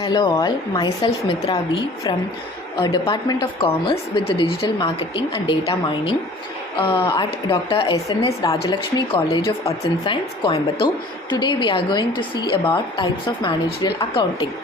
Hello all, myself Mithra.B from Department of Commerce with the Digital Marketing and Data Mining at Dr. S.N.S. Rajalakshmi College of Arts and Science, Coimbatore. Today we are going to see about types of managerial accounting.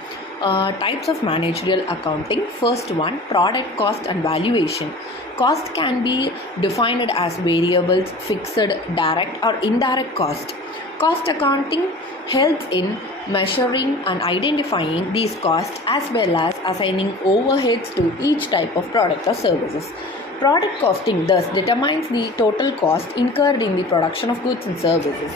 Types of managerial accounting. First one, product cost and valuation. Cost can be defined as variables, fixed, direct or indirect cost. Cost accounting helps in measuring and identifying these costs as well as assigning overheads to each type of product or services. Product costing thus determines the total cost incurred in the production of goods and services.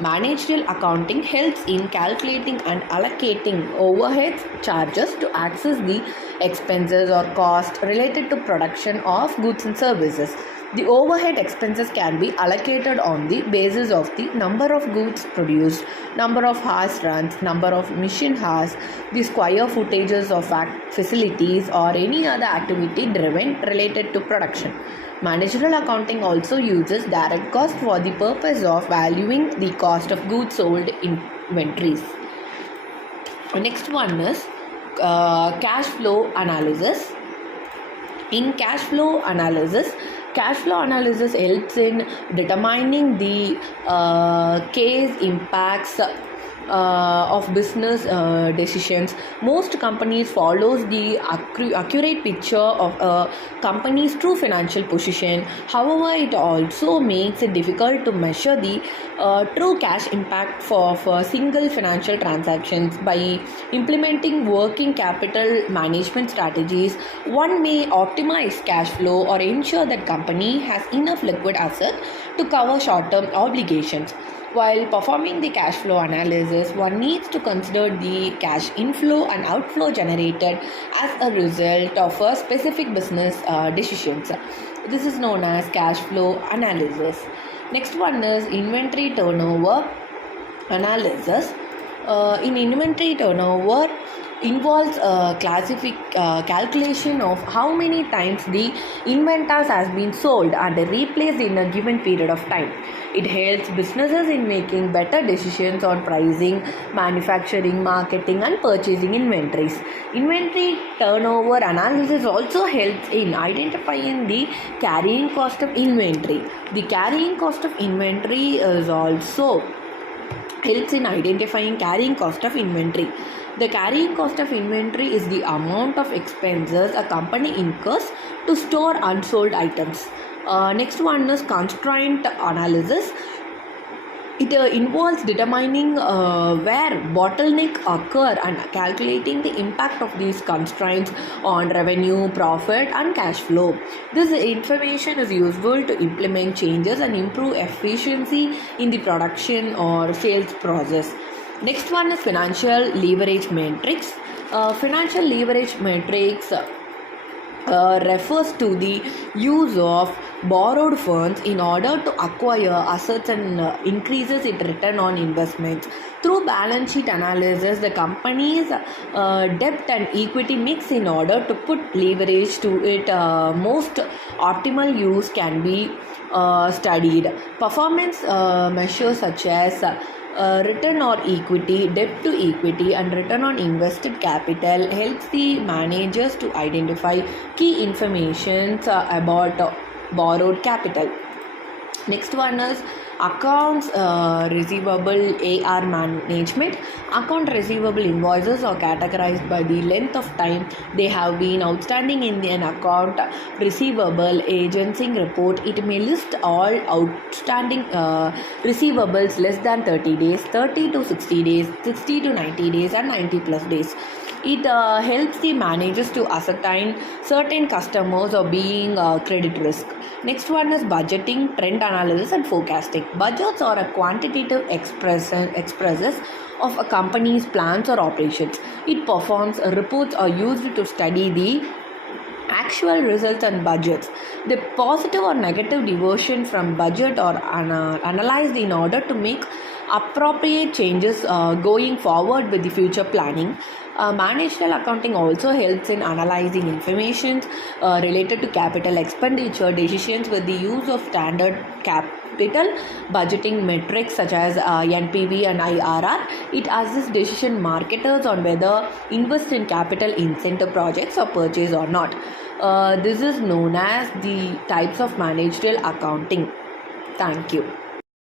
Managerial accounting helps in calculating and allocating overheads charges to access the expenses or costs related to production of goods and services. The overhead expenses can be allocated on the basis of the number of goods produced, number of hours runs, number of machine hours, the square footages of facilities or any other activity driven related to production. Managerial accounting also uses direct cost for the purpose of valuing the cost of goods sold in inventories. Next one is cash flow analysis. In cash flow analysis helps in determining the case impacts of business decisions. Most companies follows the accurate picture of a company's true financial position. However, it also makes it difficult to measure the true cash impact for single financial transactions. By implementing working capital management strategies, one may optimize cash flow or ensure that company has enough liquid assets to cover short-term obligations. While performing the cash flow analysis, one needs to consider the cash inflow and outflow generated as a result of a specific business decisions. This is known as cash flow analysis. Next one is inventory turnover analysis. In inventory turnover involves a calculation of how many times the inventory has been sold and replaced in a given period of time. It helps businesses in making better decisions on pricing, manufacturing, marketing and purchasing inventories. Inventory turnover analysis also helps in identifying the carrying cost of inventory. The carrying cost of inventory is also helps in identifying carrying cost of inventory. The carrying cost of inventory is the amount of expenses a company incurs to store unsold items. Next one is constraint analysis. It involves determining where bottleneck occur and calculating the impact of these constraints on revenue, profit and cash flow. This information is useful to implement changes and improve efficiency in the production or sales process. Next one is financial leverage matrix. Financial leverage matrix refers to the use of borrowed funds in order to acquire assets and increases its return on investments. Through balance sheet analysis, the company's debt and equity mix in order to put leverage to its most optimal use can be studied. Performance measures such as return on equity, debt to equity and return on invested capital helps the managers to identify key information about borrowed capital. Next one is accounts receivable AR management. Account receivable invoices are categorized by the length of time they have been outstanding in an account receivable agencing report. It may list all outstanding receivables less than 30 days, 30 to 60 days, 60 to 90 days and 90 plus days. It helps the managers to ascertain certain customers or being credit risk. Next one is budgeting, trend analysis and forecasting. Budgets are a quantitative expresses of a company's plans or operations. It performs reports are used to study the actual results and budgets. The positive or negative deviation from budget are analyzed in order to make appropriate changes going forward with the future planning. Managerial accounting also helps in analyzing information related to capital expenditure decisions with the use of standard capital budgeting metrics such as NPV and IRR. It assists decision marketers on whether invest in capital incentive projects or purchase or not. This is known as the types of managerial accounting. Thank you.